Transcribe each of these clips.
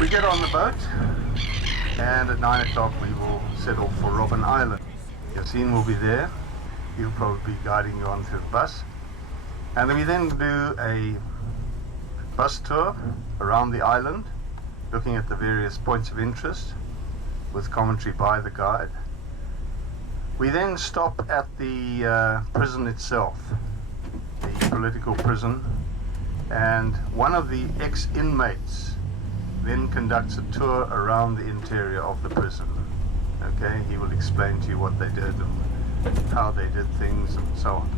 We get on the boat, and at 9 o'clock we will set off for Robben Island. Yassine will be there. He'll probably be guiding you onto the bus. And we then do a bus tour around the island, looking at the various points of interest with commentary by the guide. We then stop at the prison itself, the political prison, and one of the ex-inmates then conducts a tour around the interior of the prison. Okay, he will explain to you what they did and how they did things and so on.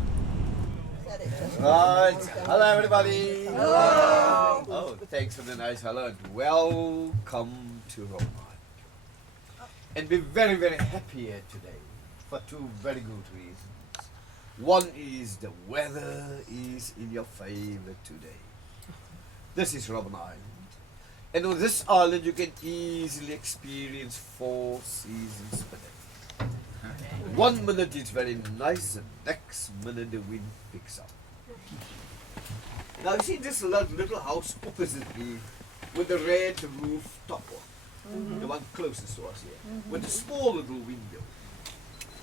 Right, hello everybody. Hello. Oh, thanks for the nice hello and welcome to Robben Island. And we're very, very happy here today for two very good reasons. One is the weather is in your favor today. This is Robben Island. And on this island you can easily experience 4 seasons per day. 1 minute it's very nice and next minute the wind picks up. Now you see this little house opposite me with the red roof top one. The one closest to us here. With a small little window.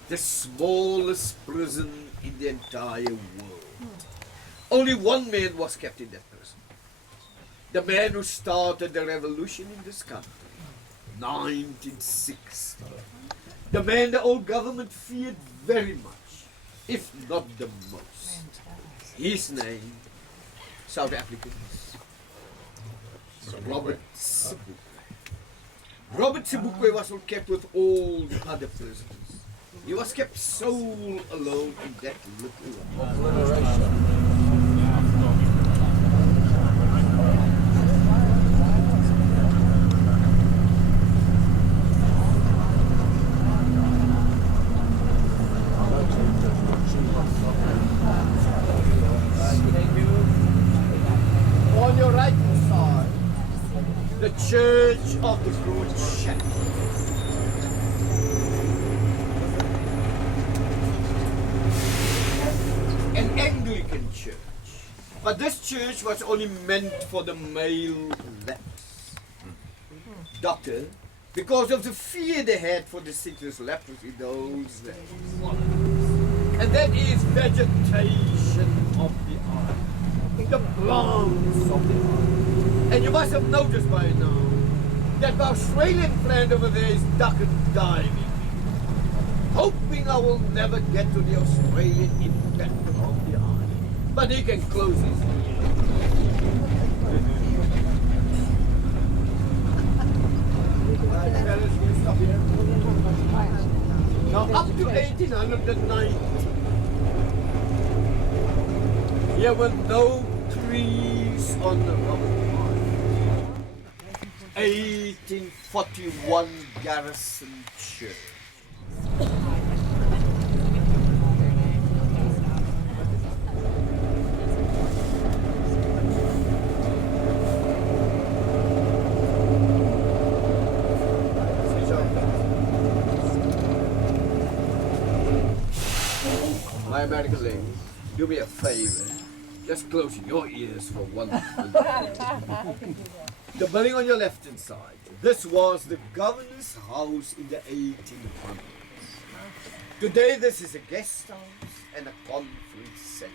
The smallest prison in the entire world. Only one man was kept in that prison. The man who started the revolution in this country, 1960. The man the old government feared very much, if not the most. His name, South Africans, Robben Island. Robben Island was not kept with all the other prisoners. He was kept so alone in that little on your right side, the Church of the Good Shepherd. An Anglican church. But this church was only meant for the male lepers. Doctor, because of the fear they had for the sickness lepers in those days. And that is vegetation of the island. The plants of the island. And you must have noticed by now that the Australian friend over there is duck and diving, hoping I will never get to the Australian impact of the island. But he can close his ears. Now up to 1890, there were no trees on the Robben Island. 1841 Garrison Church. My American ladies, do me a favor. Just close your ears for 1 minute. The building on your left hand side. This was the governor's house in the 1800s. Today this is a guest house and a conference center.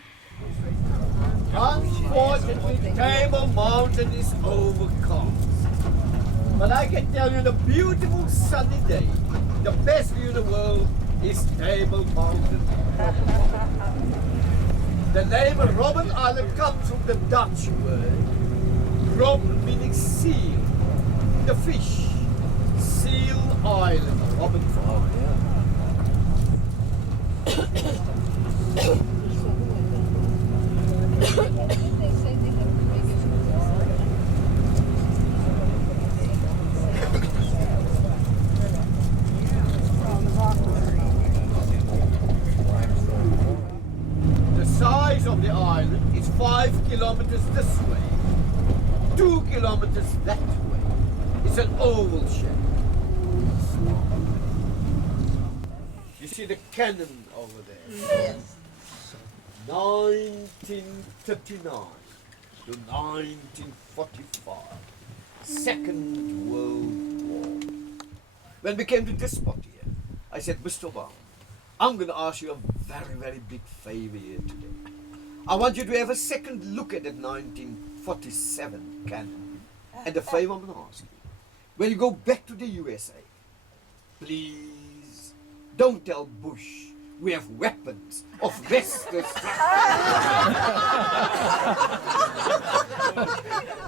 Unfortunately, Table Mountain is overcast. But I can tell you the beautiful sunny day, the best view in the world is Table Mountain. The name Robben Island comes from the Dutch word Rob meaning seal, the fish, Seal Island, Robben The size of the island is 5 kilometers this way, 2 kilometers that way. It's an oval shape. You see the cannon over there? Yes. 1939 to 1945. Second World War. When we came to this spot here, I said, Mr. Obama, I'm going to ask you a very, very big favor here today. I want you to have a second look at that 1947 cannon. And the favor I'm going to ask you, when you go back to the USA, please don't tell Bush we have weapons of mass destruction.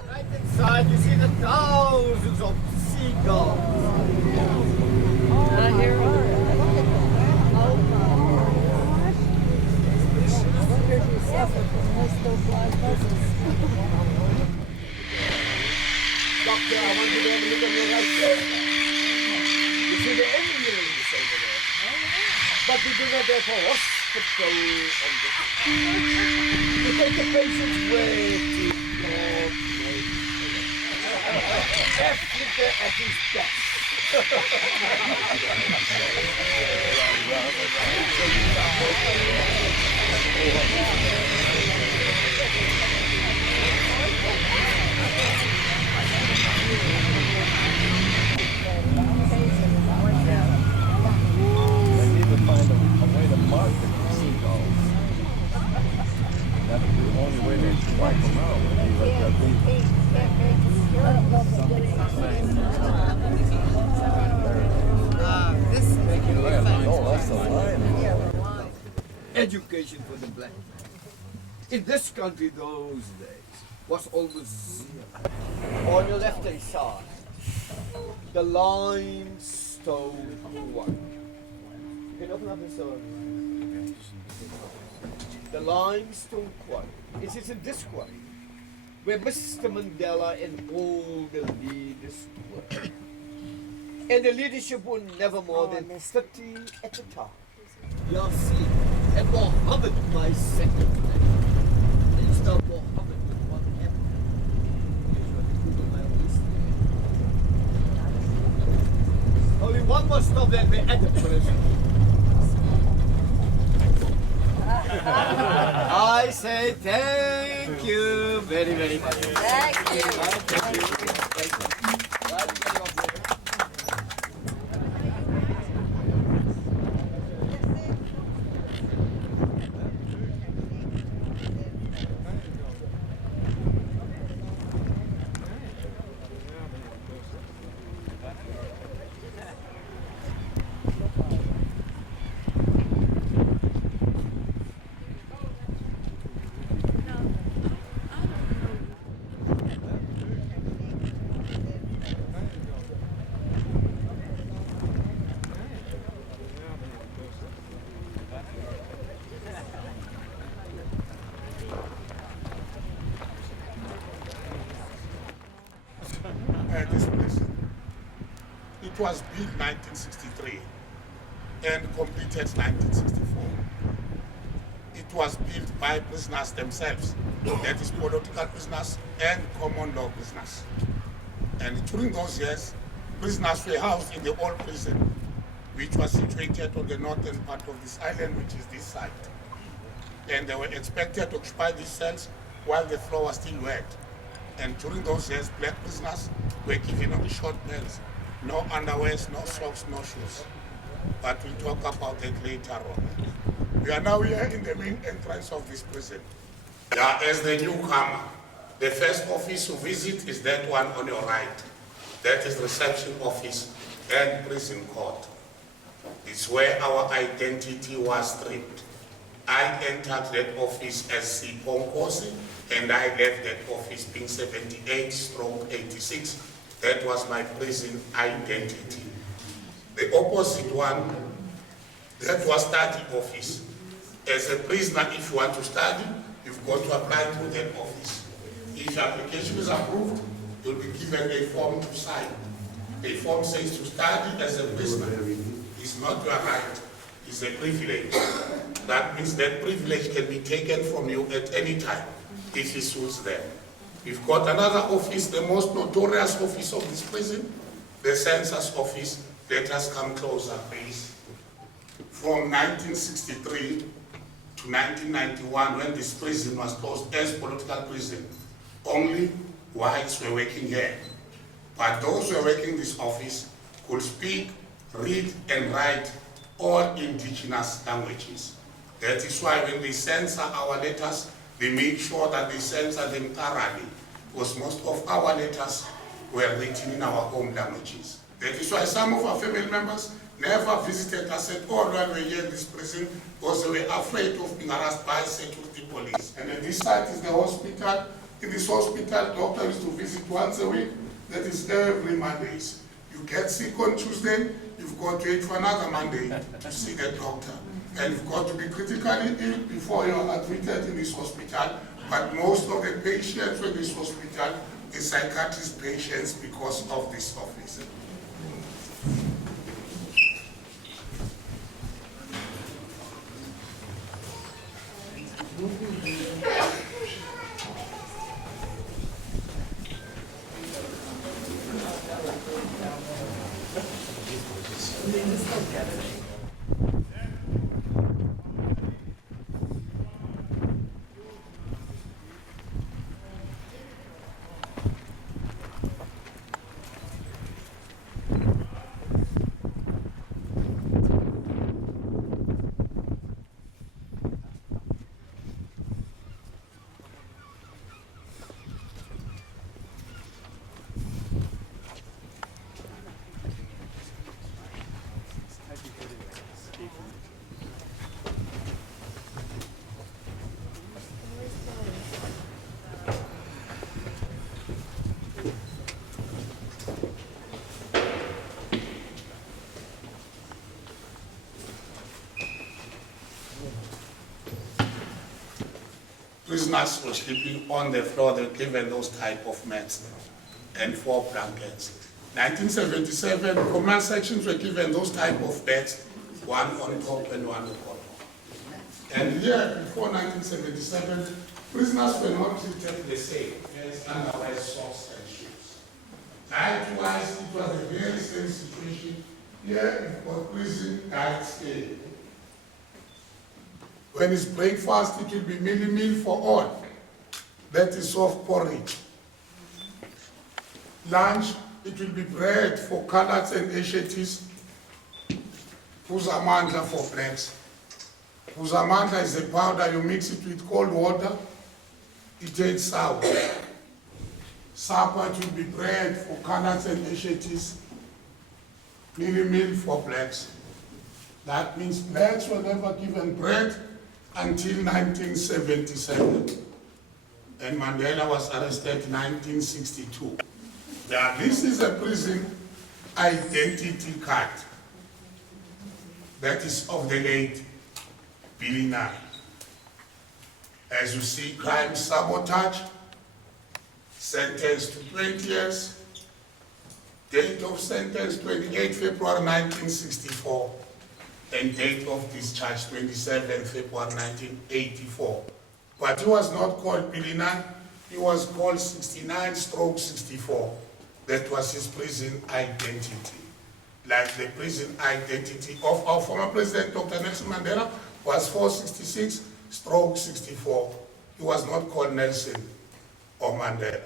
Right inside, you see the thousands of seagulls. Here are. Doctor, I want you to have a look on your right there. You see the ambulance over there. But we do not have a hospital on the to take the patients way to Africa at his best. That's the only way they wipe them out. Education for the black man. In this country those days was almost zero. On your left hand side, the limestone quarry. You can open up this door. The limestone quarry. It is in this quarry where Mr. Mandela and all the leaders were. And the leadership were never more than 30 at a time. You'll see, and Mohammed, my second name. And you spell Mohammed with one M. Here's what Google my list. Only one more stop that we're at the prison. I say thank you very, very much. Thank you. Thank you. Thank you. This prison. It was built 1963 and completed 1964. It was built by prisoners themselves, that is political prisoners and common law prisoners. And during those years, prisoners were housed in the old prison, which was situated on the northern part of this island, which is this side. And they were expected to occupy these cells while the floor was still wet. And during those years, black prisoners were given only short pants, no underwears, no socks, no shoes. But we'll talk about that later on. We are now here in the main entrance of this prison. Yeah, as the newcomer, the first office to visit is that one on your right. That is reception office and prison court. It's where our identity was stripped. I entered that office as Sipho Nkosi, and I left that office being 78/86. That was my prison identity. The opposite one, that was study office. As a prisoner, if you want to study, you've got to apply to that office. If your application is approved, you'll be given a form to sign. A form says to study as a prisoner is not your right, it's a privilege. That means that privilege can be taken from you at any time if it suits them. We've got another office, the most notorious office of this prison, the census office, that has come closer, please. From 1963 to 1991, when this prison was closed as political prison, only whites were working here. But those who are working this office could speak, read, and write all indigenous languages. That is why when they censor our letters, they make sure that they censor them thoroughly, because most of our letters were written in our home languages. That is why some of our family members never visited us at all when we were here in this prison, because they were afraid of being harassed by security police. And then this side is the hospital. In this hospital, doctor used to visit once a week. That is every Mondays. You get sick on Tuesday, you've got to wait for another Monday to see the doctor. And you've got to be critically ill before you are admitted in this hospital. But most of the patients in this hospital are psychiatrist patients because of this office. Prisoners were sleeping on the floor. They were given those type of mats and 4 blankets. 1977, command sections were given those type of beds, one on top and one on bottom. And here, before 1977, prisoners were not treated the same as underwear, socks, and shoes. Likewise, it was a very same situation here for prison diet scale. When it's breakfast, it will be meal for all. That is soft porridge. Lunch, it will be bread for coloureds and Asiatis. Puzamandla for blacks. Puzamandla is a powder, you mix it with cold water, it tastes sour. Supper, it will be bread for coloureds and Asiatis. Meal for blacks. That means blacks were never given bread until 1977. And Mandela was arrested in 1962. Now, this is a prison identity card that is of the late Billy Nye. As you see, crime sabotage, sentenced to 20 years, date of sentence 28 February 1964, and date of discharge 27 February 1984. But he was not called Billy Nye, he was called 69/64. That was his prison identity. Like the prison identity of our former president, Dr. Nelson Mandela, was 466/64. He was not called Nelson or Mandela.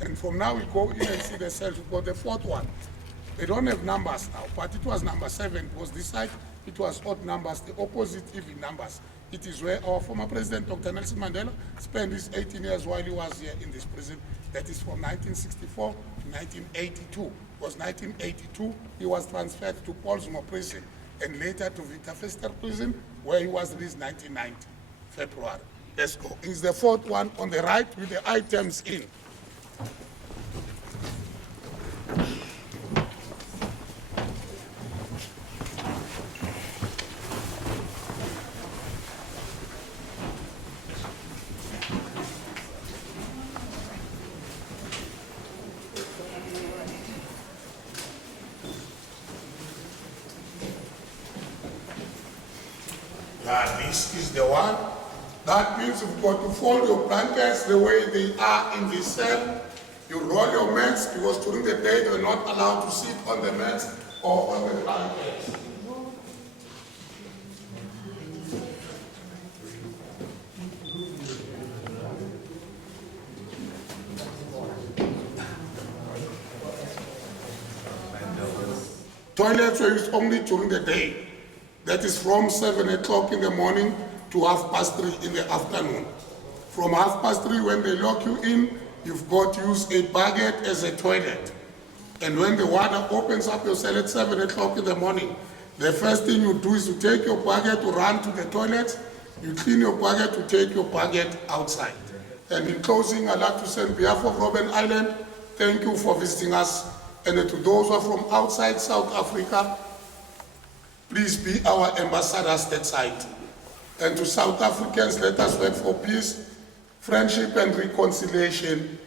And from now we go in and see the cells. We've got the 4th one. They don't have numbers now, but it was number 7 because this side it was odd numbers, the opposite even numbers. It is where our former president, Dr. Nelson Mandela, spent his 18 years while he was here in this prison. That is from 1964 to 1982. Because 1982 he was transferred to Paul Zuma prison and later to Victor Verster Prison, where he was released 1990, February. Let's go. It's the 4th one on the right with the items in. This is the one. That means you've got to fold your blankets the way they are in this cell. You roll your mats because during the day you're not allowed to sit on the mats or on the blankets. Toilets are used only during the day. That is from 7 o'clock in the morning to 3:30 in the afternoon. From 3:30 when they lock you in, you've got to use a bucket as a toilet. And when the water opens up your cell at 7 o'clock in the morning, the first thing you do is to take your bucket to run to the toilet, you clean your bucket to take your bucket outside. And in closing, I'd like to say on behalf of Robben Island, thank you for visiting us. And to those who are from outside South Africa, please be our ambassadors stateside. And to South Africans, let us work for peace, friendship and reconciliation,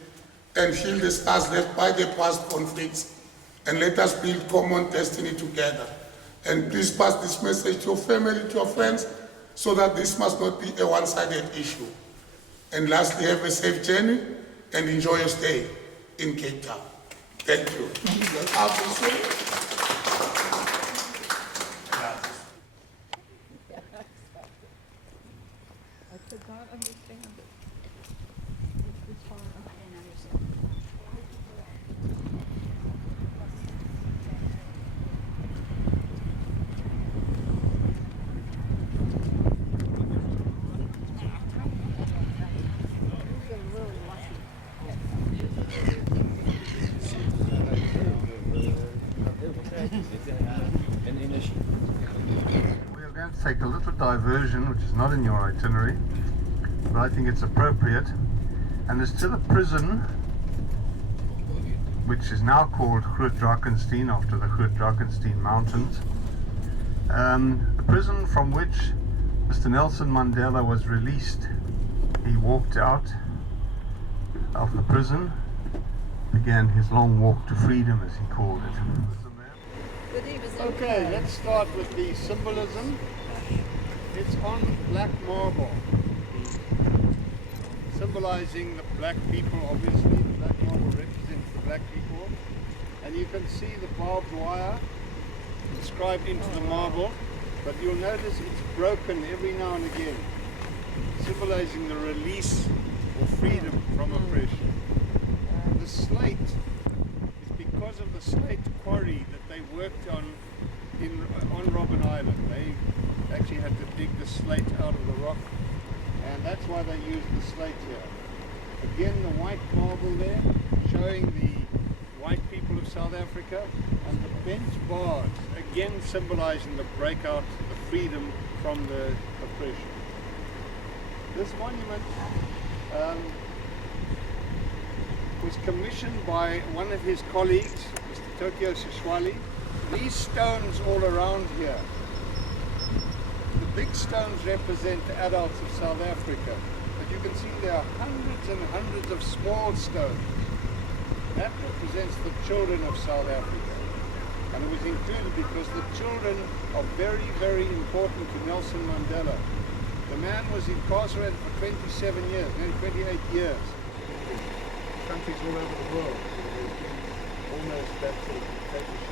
and heal the scars left by the past conflicts. And let us build common destiny together. And please pass this message to your family, to your friends, so that this must not be a one-sided issue. And lastly, have a safe journey and enjoy your stay in Cape Town. Thank you. I could not understand it. It's fine. We are going to take a little diversion, which is not in your itinerary, but I think it's appropriate. And there's still a prison, which is now called Drakenstein, after the Drakenstein Mountains. A prison from which Mr. Nelson Mandela was released. He walked out of the prison, began his long walk to freedom, as he called it. Okay, let's start with the symbolism. It's on black marble, symbolizing the black people. Obviously, the black marble represents the black people. And you can see the barbed wire inscribed into the marble, but you'll notice it's broken every now and again, symbolizing the release or freedom from oppression. The slate is because of the slate quarry that they worked on Robben Island. They actually had to dig the slate out of the rock, and that's why they used the slate here. Again, the white marble there, showing the white people of South Africa, and the bent bars, again symbolizing the breakout, the freedom from the oppression. This monument was commissioned by one of his colleagues, Mr. Tokyo Sishwali. These stones all around here, the big stones represent the adults of South Africa, but you can see there are hundreds and hundreds of small stones. That represents the children of South Africa, and it was included because the children are very, very important to Nelson Mandela. The man was incarcerated for 27 years, then 28 years. Countries all over the world, almost that sort of dictatorship.